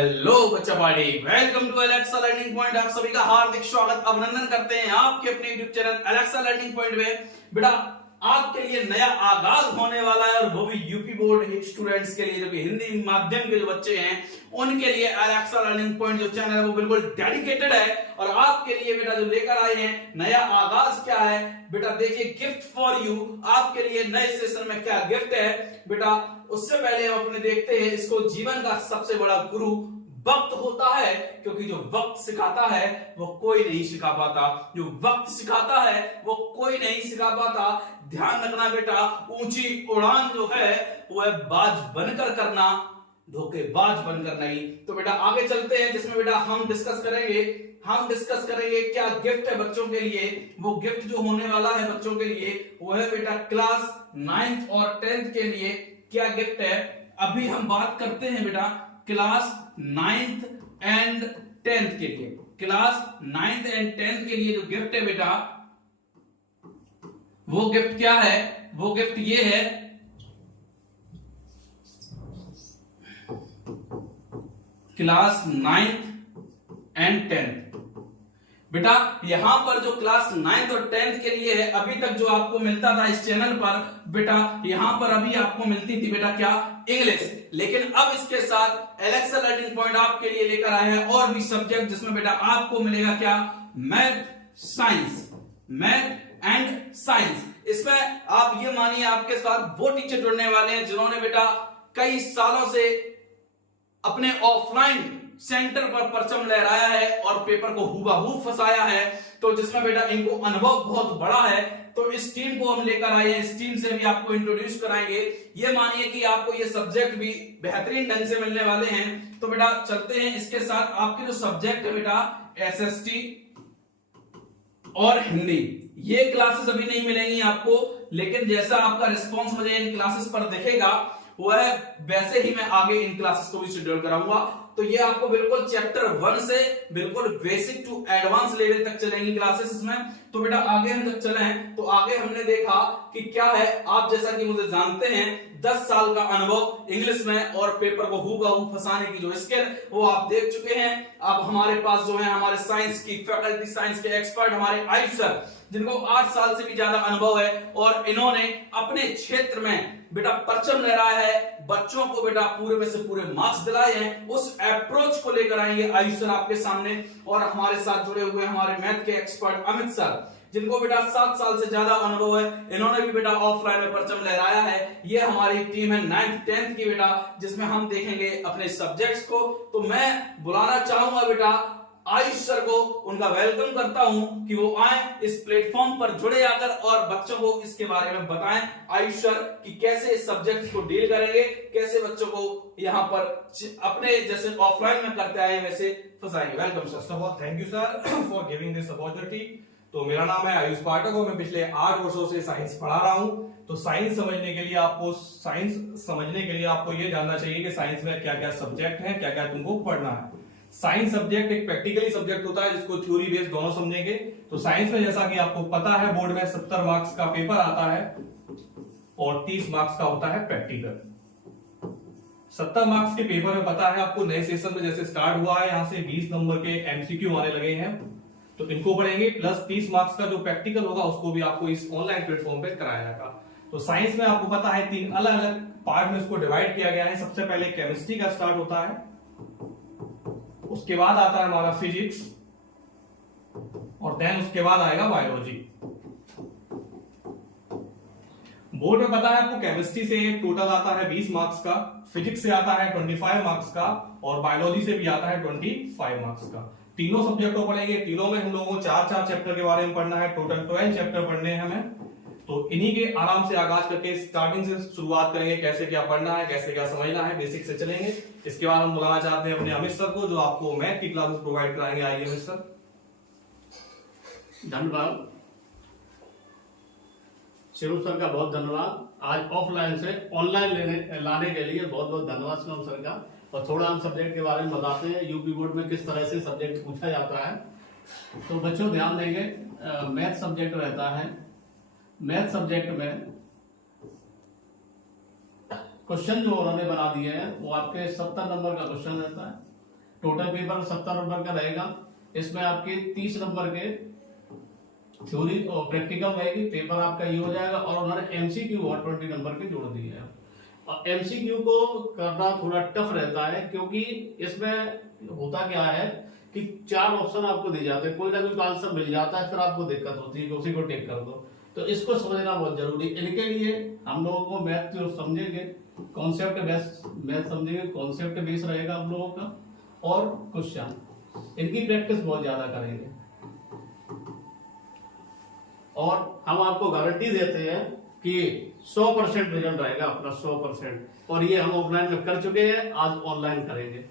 Hello बच्चा party, welcome to Alexa learning point. आप सभी का हार्दिक स्वागत अभिनंदन करते हैं आपके अपने YouTube channel Alexa learning point में। बेटा आपके लिए नया आगाज होने वाला है और वो भी यूपी बोर्ड स्टूडेंट्स के लिए, जो कि हिंदी माध्यम के जो बच्चे हैं उनके लिए अलेक्सा लर्निंग पॉइंट जो चैनल है वो बिल्कुल डेडिकेटेड है। और आपके लिए बेटा जो लेकर आए हैं नया आगाज क्या है बेटा, देखिए गिफ्ट फॉर यू। आपके लिए नए सेशन में क्या गिफ्ट है बेटा, उससे पहले हम अपने देखते हैं इसको। जीवन का सबसे बड़ा गुरु वक्त होता है, क्योंकि जो वक्त सिखाता है वो कोई नहीं सिखा पाता। जो वक्त सिखाता है वो कोई नहीं सिखा पाता। ध्यान रखना बेटा, ऊंची उड़ान जो है वो है बाज बनकर करना, धोखेबाज बनकर नहीं। तो बेटा आगे चलते हैं, जिसमें बेटा हम डिस्कस करेंगे क्या गिफ्ट है बच्चों के लिए। वो गिफ्ट जो होने वाला है बच्चों के लिए वो है बेटा क्लास 9th और 10th के लिए क्या गिफ्ट है। अभी हम बात करते हैं बेटा क्लास 9th एंड 10th के लिए। क्लास 9th एंड 10th के लिए जो गिफ्ट है बेटा, वो गिफ्ट क्या है? वो गिफ्ट ये है, क्लास 9th एंड 10th। बेटा यहां पर जो क्लास 9th और 10th के लिए है, अभी तक जो आपको मिलता था इस चैनल पर बेटा, यहां पर अभी आपको मिलती थी बेटा क्या, इंग्लिश। लेकिन अब इसके साथ अलेक्सा लर्निंग पॉइंट आपके लिए लेकर आया है और भी सब्जेक्ट, जिसमें बेटा आपको मिलेगा क्या, मैथ एंड साइंस। इसमें आप ये मानिए आपके साथ वो टीचर जुड़ने वाले हैं जिन्होंने बेटा कई सालों से अपने ऑफलाइन सेंटर पर परचम लहराया है और पेपर को हूबहू फंसाया है। तो जिसमें बेटा इनको अनुभव बहुत बड़ा है, तो इस टीम को हम लेकर आए हैं। इस टीम से भी आपको इंट्रोड्यूस कराएंगे। ये मानिए कि आपको ये सब्जेक्ट भी बेहतरीन ढंग से मिलने वाले हैं। तो बेटा चलते हैं, इसके साथ आपके जो सब्जेक्ट है बेटा एसएसटी और हिंदी, ये क्लासेस अभी नहीं मिलेंगी आपको, लेकिन जैसा आपका रिस्पॉन्स मुझे इन क्लासेस पर दिखेगा वह वैसे ही मैं आगे इन क्लासेस को भी शेड्यूल कराऊंगा। तो ये आपको बिल्कुल चैप्टर 1 से बिल्कुल बेसिक टू एडवांस लेवल तक चलेंगी क्लासेस इसमें। तो बेटा आगे हम जब चले हैं तो आगे हमने देखा कि क्या है, आप जैसा कि मुझे जानते हैं 10 साल का अनुभव इंग्लिश में और पेपर को हूबहू फंसाने की जो स्किल वो आप देख चुके हैं। अब हमारे पास जो है हमारे साइंस की फैकल्टी, साइंस के एक्सपर्ट हमारे आयुष सर, जिनको 8 साल से भी ज्यादा अनुभव है और इन्होंने अपने क्षेत्र में बेटा परचम लहराया है, बच्चों को बेटा पूरे में से पूरे मार्क्स दिलाए हैं। उस अप्रोच को लेकर आएंगे आयुष सर आपके सामने। और हमारे साथ जुड़े हुए हमारे मैथ के एक्सपर्ट अमित सर, जिनको बेटा 7 साल से ज्यादा अनुभव है, इन्होंने भी बेटा ऑफलाइन में परचम लहराया है। ये हमारी टीम है 9th 10th की बेटा, जिसमें हम देखेंगे अपने सब्जेक्ट्स को। तो मैं बुलाना चाहूंगा बेटा आयुष सर को, उनका वेलकम करता हूं कि वो आए इस प्लेटफॉर्म पर जुड़े आकर और बच्चों को इसके बारे में बताएं। आयुष सर कि कैसे इस सब्जेक्ट को डील करेंगे, कैसे बच्चों को यहाँ पर अपने जैसे ऑफलाइन में करते आए वैसे फंसाएंगे। Welcome sir. First of all thank you sir for giving this opportunity. तो मेरा नाम है आयुष पाठक और मैं पिछले 8 वर्षों से साइंस पढ़ा रहा हूं। तो साइंस समझने के लिए आपको ये जानना चाहिए कि साइंस में क्या क्या सब्जेक्ट हैं, क्या क्या तुमको पढ़ना है। साइंस सब्जेक्ट एक प्रैक्टिकली सब्जेक्ट होता है जिसको थ्योरी बेस्ड दोनों समझेंगे। तो साइंस में जैसा कि आपको पता है बोर्ड में 70 मार्क्स का पेपर आता है और 30 मार्क्स का होता है प्रैक्टिकल। 70 मार्क्स के पेपर में पता है आपको, नए सेशन में जैसे स्टार्ट हुआ है यहां से 20 नंबर के एमसीक्यू आने लगे हैं, तो इनको पढ़ेंगे। प्लस 30 मार्क्स का जो प्रैक्टिकल होगा उसको भी आपको इस ऑनलाइन प्लेटफॉर्म पे कराया जाएगा। तो साइंस में आपको पता है 3 अलग अलग पार्ट में इसको डिवाइड किया गया है। सबसे पहले केमिस्ट्री का स्टार्ट होता है, उसके बाद आता है हमारा फिजिक्स और देन उसके बाद आएगा बायोलॉजी। बोर्ड में पता है आपको केमिस्ट्री से टोटल आता है 20 मार्क्स का, फिजिक्स से आता है 25 मार्क्स का और बायोलॉजी से भी आता है 25 मार्क्स का। तीनों सब्जेक्ट को पढ़ेंगे। तीनों में हम लोगों को 4-4 चैप्टर के बारे में पढ़ना है। टोटल 12 चैप्टर पढ़ने हैं हमें। तो इन्हीं के आराम से आगाज करके स्टार्टिंग से शुरुआत करेंगे, कैसे क्या पढ़ना है, कैसे क्या समझना है, बेसिक से चलेंगे। इसके बाद हम बुलाना चाहते हैं अपने अमित सर को, जो आपको मैथ की क्लासेस प्रोवाइड कराएंगे। आइए अमित सर। धन्यवाद शिवम सर का, बहुत धन्यवाद। आज ऑफलाइन से ऑनलाइन लाने के लिए बहुत बहुत धन्यवाद शिवम सर का। और थोड़ा हम सब्जेक्ट के बारे में बताते हैं, यूपी बोर्ड में किस तरह से सब्जेक्ट पूछा जाता है। तो बच्चों ध्यान देंगे, मैथ सब्जेक्ट रहता है। मैथ सब्जेक्ट में क्वेश्चन जो उन्होंने बना दिए हैं वो आपके 70 नंबर का क्वेश्चन रहता है। टोटल पेपर 70 नंबर का रहेगा। इसमें आपके 30 नंबर के थ्योरी और प्रैक्टिकल रहेगी। पेपर आपका ये हो जाएगा और उन्होंने एमसीक्यू और 20 नंबर के जोड़ दिए हैं। और एमसीक्यू को करना थोड़ा टफ रहता है, क्योंकि इसमें होता क्या है कि 4 ऑप्शन आपको दिए जाते हैं, कोई ना कोई आंसर मिल जाता है, फिर आपको दिक्कत होती है कि उसी को टिक कर दो। तो इसको समझना बहुत जरूरी है। इनके लिए हम लोगों को मैथ जो समझेंगे, कॉन्सेप्ट बेस मैथ समझेंगे, कॉन्सेप्ट बेस रहेगा हम लोगों का, और क्वेश्चन, इनकी प्रैक्टिस बहुत ज्यादा करेंगे। और हम आपको गारंटी देते हैं कि 100% रिजल्ट रहेगा अपना, 100%। और ये हम ऑफलाइन में कर चुके हैं, आज ऑनलाइन करेंगे।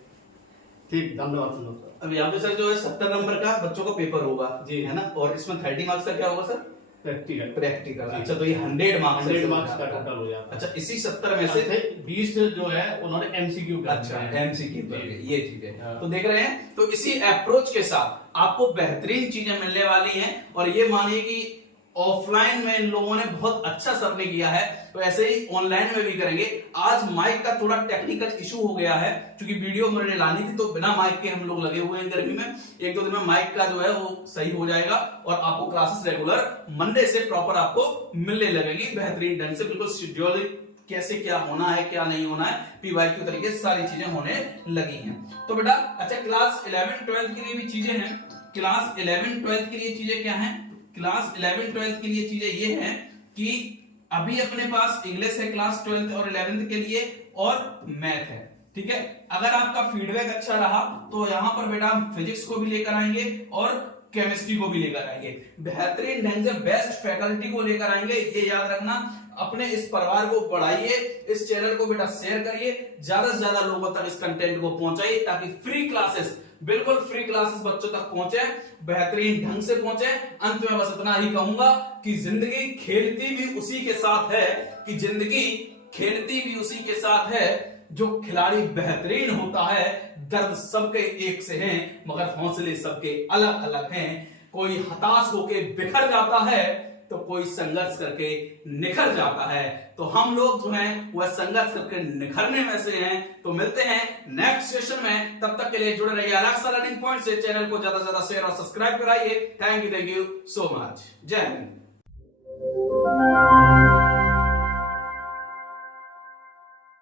ठीक, धन्यवाद सर। अब यहाँ पे सर जो है 70 नंबर का बच्चों का पेपर होगा जी, है ना, और इसमें 30 मार्क्स का क्या होगा सर? प्रैक्टिकल। प्रैक्टिकल। अच्छा, तो ये 100 मार्क्स 100 मार्क्स का टोटल हो जाता है। अच्छा, इसी 70 में से 20 जो है उन्होंने एमसीक्यू का। अच्छा, एमसीक्यू पर ये चीज है। हाँ। तो देख रहे हैं, तो इसी अप्रोच के साथ आपको बेहतरीन चीजें मिलने वाली हैं। और ये मानिए कि ऑफलाइन में इन लोगों ने बहुत अच्छा सर्वे किया है, तो ऐसे ही ऑनलाइन में भी करेंगे। आज माइक का थोड़ा टेक्निकल इशू हो गया है, क्योंकि वीडियो मैंने लानी थी, तो बिना माइक के हम लोग लगे हुए हैं गर्मी में। 1-2 दिन में माइक का जो है वो सही हो जाएगा और आपको क्लासेस रेगुलर मंडे से प्रॉपर आपको मिलने लगेगी बेहतरीन ढंग से, बिल्कुल शेड्यूल कैसे क्या होना है क्या नहीं होना है, पीवाईक्यू तरीके से सारी चीजें होने लगी हैं। तो बेटा अच्छा, क्लास 11-12 के लिए भी चीजें हैं। क्लास 11-12 के लिए चीजें क्या हैं? क्लास 11-12 के लिए चीजें ये हैं कि अभी अपने पास इंग्लिश है क्लास 12th और 11th के लिए, और मैथ है। ठीक है, अगर आपका फीडबैक अच्छा रहा तो यहां पर बेटा हम फिजिक्स को भी लेकर आएंगे और केमिस्ट्री को भी लेकर आएंगे। बेहतरीन ढंग से बेस्ट फैकल्टी को लेकर आएंगे, ये याद रखना। अपने इस परिवार को बढ़ाइए, इस चैनल को बेटा शेयर करिए, ज्यादा से ज्यादा लोगों तक इस कंटेंट को पहुंचाइए, ताकि फ्री क्लासेस, बिल्कुल फ्री क्लासेस बच्चों तक पहुंचे, बेहतरीन ढंग से पहुंचे। अंत में बस इतना ही कहूंगा कि जिंदगी खेलती भी उसी के साथ है, कि जिंदगी खेलती भी उसी के साथ है, जो खिलाड़ी बेहतरीन होता है। दर्द सबके एक से हैं, मगर हौसले सबके अलग अलग हैं। कोई हताश होके बिखर जाता है, तो कोई संघर्ष करके निखर जाता है। तो हम लोग जो हैं वह संघर्ष करके निखरने में से हैं। तो मिलते हैं नेक्स्ट सेशन में, तब तक के लिए जुड़े रहिए अलग लर्निंग पॉइंट से। चैनल को ज्यादा से ज्यादा शेयर और सब्सक्राइब कराइए। Thank you so much. जय हिंद।